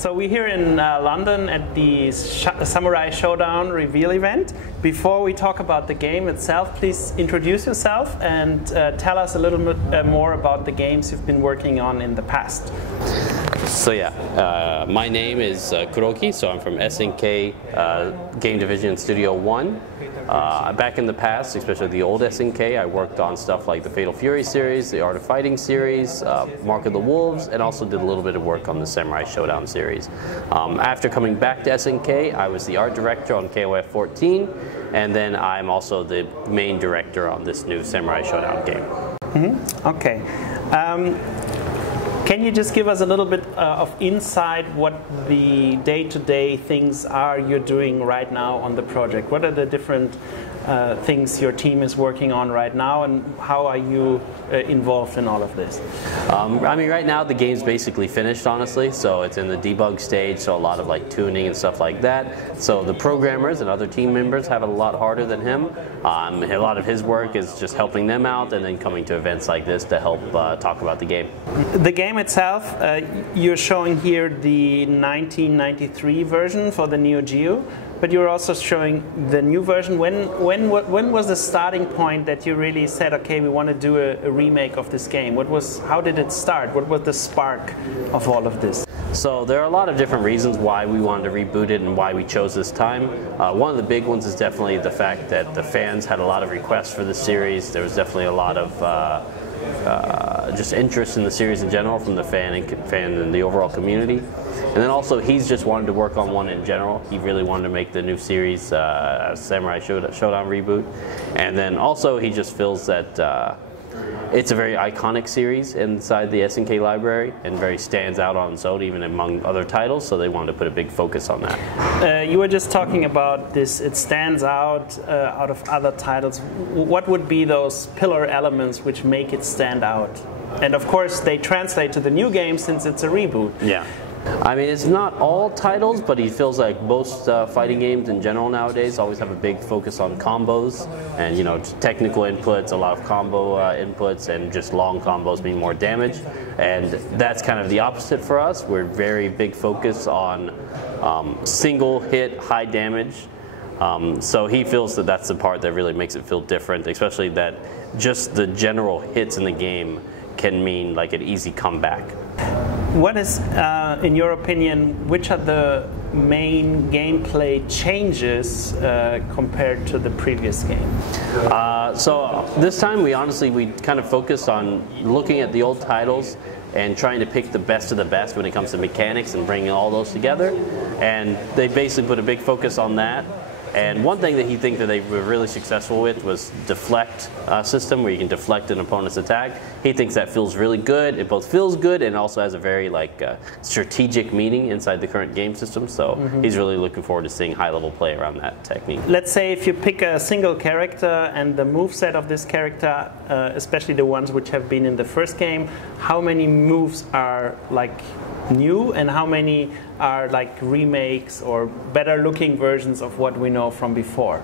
So we're here in London at the Samurai Showdown reveal event. Before we talk about the game itself, please introduce yourself and tell us a little bit more about the games you've been working on in the past. So yeah, my name is Kuroki, so I'm from SNK Game Division Studio 1. Back in the past, especially the old SNK, I worked on stuff like the Fatal Fury series, the Art of Fighting series, Mark of the Wolves, and also did a little bit of work on the Samurai Showdown series. After coming back to SNK, I was the art director on KOF 14, and then I'm also the main director on this new Samurai Showdown game. Mm-hmm. Okay. Can you just give us a little bit of insight what the day-to-day things are you're doing right now on the project? What are the different things your team is working on right now, and how are you involved in all of this? I mean, right now the game's basically finished, honestly, so it's in the debug stage, so a lot of like tuning and stuff like that. So the programmers and other team members have it a lot harder than him. A lot of his work is just helping them out and then coming to events like this to help talk about the game. The game itself, you're showing here the 1993 version for the Neo Geo, but you're also showing the new version. When was the starting point that you really said, okay, we want to do a remake of this game? How did it start? What was the spark of all of this? So there are a lot of different reasons why we wanted to reboot it and why we chose this time. One of the big ones is definitely the fact that the fans had a lot of requests for the series. There was definitely a lot of just interest in the series in general from the fan and the overall community. And then also he's just wanted to work on one in general. He really wanted to make the new series Samurai Showdown reboot. And then also he just feels that it's a very iconic series inside the SNK library and very stands out on its own even among other titles, so they wanted to put a big focus on that. You were just talking about this, it stands out of other titles. What would be those pillar elements which make it stand out? And of course they translate to the new game since it's a reboot. Yeah. I mean, it's not all titles, but he feels like most fighting games in general nowadays always have a big focus on combos and, you know, technical inputs, a lot of combo inputs, and just long combos mean more damage. And that's kind of the opposite for us. We're very big focus on single hit, high damage. So he feels that that's the part that really makes it feel different, especially that just the general hits in the game can mean like an easy comeback. What is, in your opinion, which are the main gameplay changes compared to the previous game? So this time we kind of focused on looking at the old titles and trying to pick the best of the best when it comes to mechanics and bringing all those together. And they basically put a big focus on that. And one thing that he thinks that they were really successful with was deflect system, where you can deflect an opponent's attack. He thinks that feels really good. It both feels good and also has a very strategic meaning inside the current game system. So he's really looking forward to seeing high-level play around that technique. Let's say if you pick a single character and the moveset of this character, especially the ones which have been in the first game, how many moves are like new and how many are like remakes or better looking versions of what we know from before?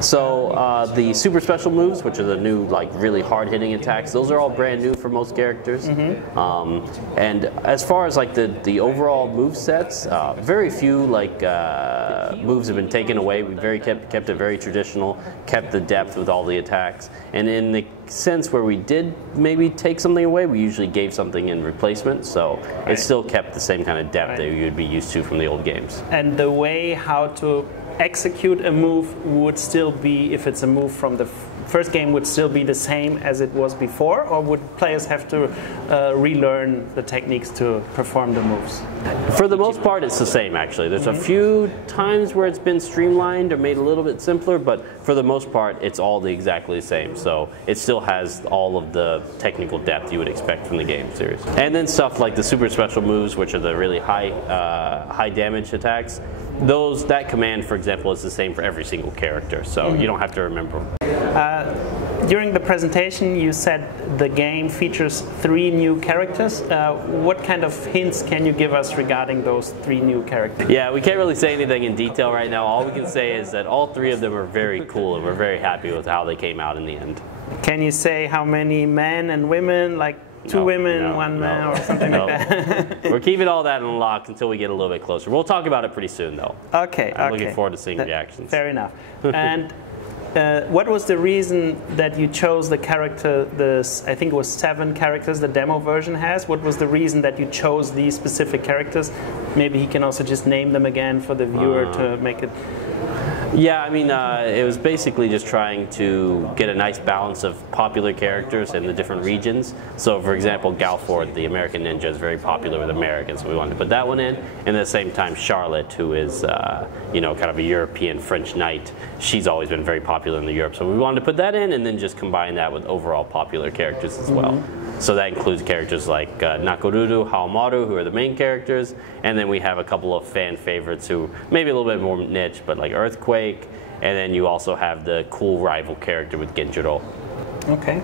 So the super special moves, which are the new really hard hitting attacks, those are all brand new for most characters. And as far as the overall move sets, very few moves have been taken away. We kept it very traditional, kept the depth with all the attacks, and in the sense where we did maybe take something away, we usually gave something in replacement, so it still kept the same kind of depth that you'd be used to from the old games. And the way how to execute a move would still be, if it's a move from the first game, would still be the same as it was before, or would players have to relearn the techniques to perform the moves? For the most part, it's the same, actually. There's a few times where it's been streamlined or made a little bit simpler, but for the most part, it's all exactly the same. So it still has all of the technical depth you would expect from the game series. And then stuff like the super special moves, which are the really high damage attacks, that command, for example, is the same for every single character, so you don't have to remember them. During the presentation, you said the game features 3 new characters. What kind of hints can you give us regarding those 3 new characters? Yeah, we can't really say anything in detail right now. All we can say is that all 3 of them are very cool, and we're very happy with how they came out in the end. Can you say how many men and women, Two women, one man, or something like that. We're keeping all that in lock until we get a little bit closer. We'll talk about it pretty soon, though. Okay. I'm looking forward to seeing reactions. Fair enough. And what was the reason that you chose the character, I think it was 7 characters the demo version has? What was the reason that you chose these specific characters? Maybe he can also just name them again for the viewer to make it... Yeah, I mean, it was basically just trying to get a nice balance of popular characters in the different regions. So, for example, Galford, the American ninja, is very popular with Americans, so we wanted to put that one in. And at the same time, Charlotte, who is, you know, kind of a European French knight, she's always been very popular in Europe. So we wanted to put that in and then just combine that with overall popular characters as well. So that includes characters like Nakoruru, Haomaru, who are the main characters, and then we have a couple of fan favorites who maybe a little bit more niche, but like Earthquake, and then you also have the cool rival character with Genjiro. Okay.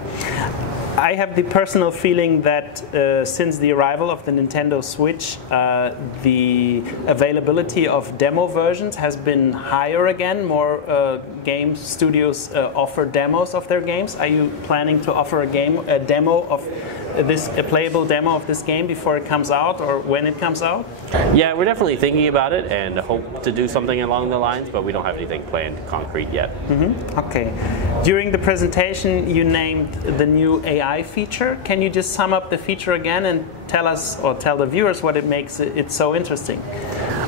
I have the personal feeling that since the arrival of the Nintendo Switch, the availability of demo versions has been higher again. More game studios offer demos of their games. Are you planning to offer a demo of a playable demo of this game before it comes out, or when it comes out? Yeah, we're definitely thinking about it and hope to do something along the lines, but we don't have anything planned concrete yet. Okay. During the presentation, you named the new AI feature. Can you just sum up the feature again and tell us, or tell the viewers, what it makes it so interesting?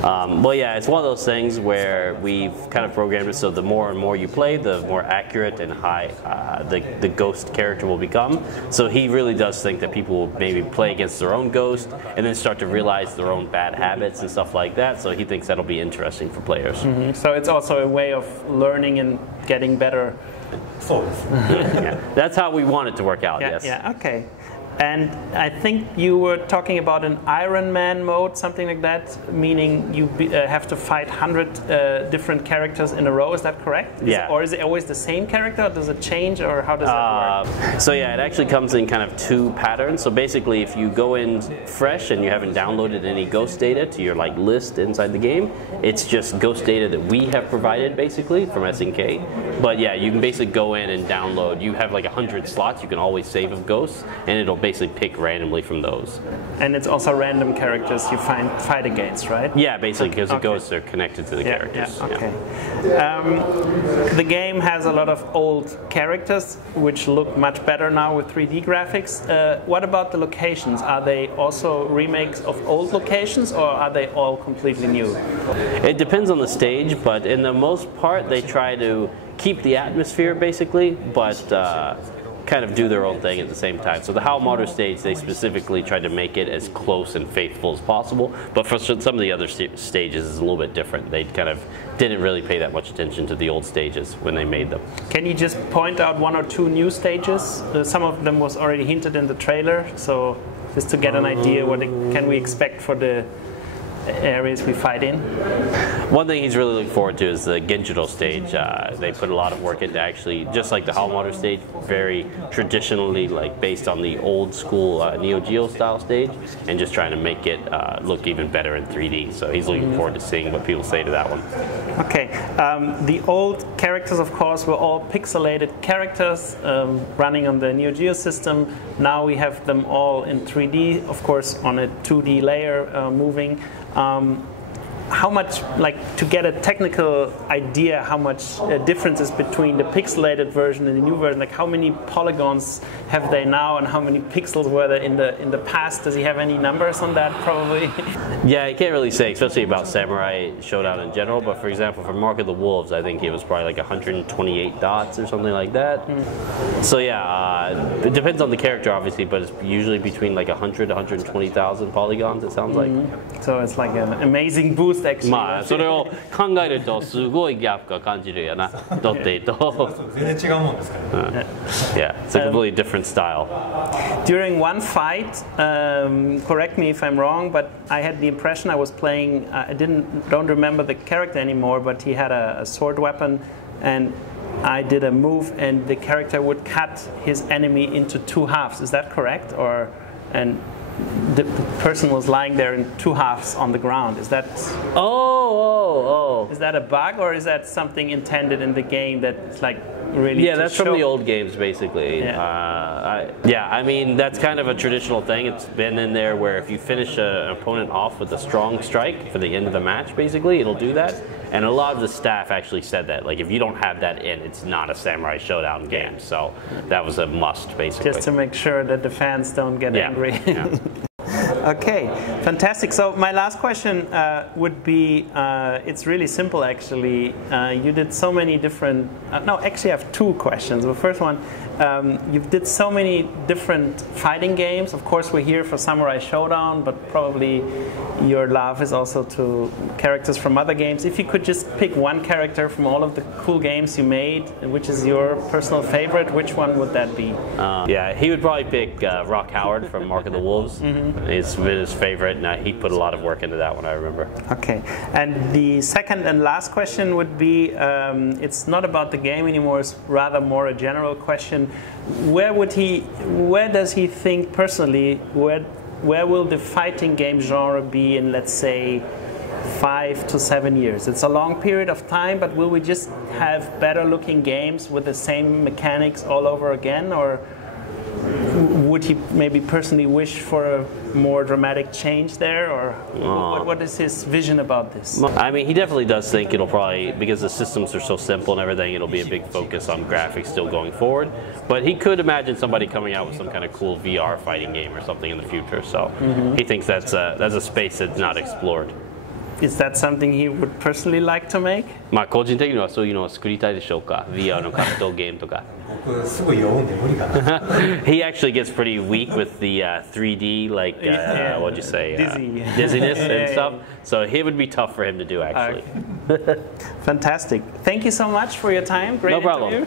Well, yeah, it's one of those things where we've kind of programmed it so the more and more you play, the more accurate and high the ghost character will become. So he really does think that people will maybe play against their own ghost and then start to realize their own bad habits and stuff like that. So he thinks that'll be interesting for players. So it's also a way of learning and getting better. Yeah, that's how we want it to work out, yes. Yeah, okay. And I think you were talking about an Ironman mode, something like that, meaning you have to fight 100 different characters in a row. Is that correct? Yeah. Or is it always the same character? Or does it change, or how does that work? So yeah, it actually comes in kind of 2 patterns. So basically, if you go in fresh and you haven't downloaded any ghost data to your like list inside the game, it's just ghost data that we have provided basically from SNK. But yeah, you can basically go in and download. You have like 100 slots you can always save of ghosts, and it'll basically pick randomly from those. And it's also random characters you fight against, right? Yeah, basically, because the ghosts are connected to the characters. Yeah, okay. The game has a lot of old characters, which look much better now with 3D graphics. What about the locations? Are they also remakes of old locations, or are they all completely new? It depends on the stage, but in the most part, they try to keep the atmosphere, basically, but kind of do their own thing at the same time. So the Haomaru stage, they specifically tried to make it as close and faithful as possible, but for some of the other stages it's a little bit different. They kind of didn't really pay that much attention to the old stages when they made them. Can you just point out 1 or 2 new stages? Some of them was already hinted in the trailer, so just to get an idea, what can we expect for the areas we fight in? One thing he's really looking forward to is the Genjiro stage. They put a lot of work into actually, just like the Haomaru stage, very traditionally like based on the old school Neo Geo style stage, and just trying to make it look even better in 3D. So he's looking forward to seeing what people say to that one. Okay, the old characters, of course, were all pixelated characters running on the Neo Geo system. Now we have them all in 3D, of course, on a 2D layer moving. How much, like, to get a technical idea how much difference is between the pixelated version and the new version, like how many polygons have they now and how many pixels were there in the past? Does he have any numbers on that, probably? Yeah, I can't really say, especially about Samurai Showdown in general, but for example, for Mark of the Wolves, I think it was probably like 128 dots or something like that. So yeah, it depends on the character, obviously, but it's usually between like 100 to 120,000 polygons, it sounds like. So it's like an amazing boost. まあそれを考えるとすごいギャップが感じるよな。ドッテイと。全然違うもんですからね。Yeah, it's a completely different style. During one fight, correct me if I'm wrong, but I had the impression I was playing. I don't remember the character anymore, but he had a sword weapon, and I did a move, and the character would cut his enemy into 2 halves. Is that correct, or and? The person was lying there in 2 halves on the ground. Is that? Oh. Is that a bug, or is that something intended in the game that's like really. Yeah, that's from the old games, basically. Yeah. I mean, that's kind of a traditional thing. It's been in there where if you finish an opponent off with a strong strike for the end of the match, basically, it'll do that. And a lot of the staff actually said that. Like, if you don't have that in, it's not a Samurai Showdown game. So that was a must, basically. Just to make sure that the fans don't get angry. Yeah. Okay, fantastic. So my last question would be, it's really simple actually. You did so many different, no, actually I have two questions. The first one, you did so many different fighting games. Of course we're here for Samurai Showdown, but probably your love is also to characters from other games. If you could just pick one character from all of the cool games you made, which is your personal favorite, which one would that be? Yeah, he would probably pick Rock Howard from Mark of the Wolves. It's been his favorite, and he put a lot of work into that one, I remember. Okay, and the second and last question would be, it's not about the game anymore, it's rather more a general question. Where does he think personally, where will the fighting game genre be in, let's say, 5 to 7 years? It's a long period of time, but will we just have better looking games with the same mechanics all over again, or would he maybe personally wish for a more dramatic change there, or what is his vision about this? I mean, he definitely does think it'll probably, because the systems are so simple and everything, it'll be a big focus on graphics still going forward. But he could imagine somebody coming out with some kind of cool VR fighting game or something in the future. So he thinks that's a space that's not explored. Is that something he would personally like to make? まあ個人的にはそういうのを作りたいでしょうか。VR の格闘ゲームとか。He actually gets pretty weak with the 3D, like what'd you say, dizziness and stuff. So it would be tough for him to do, actually. Fantastic. Thank you so much for your time. Great interview. Problem.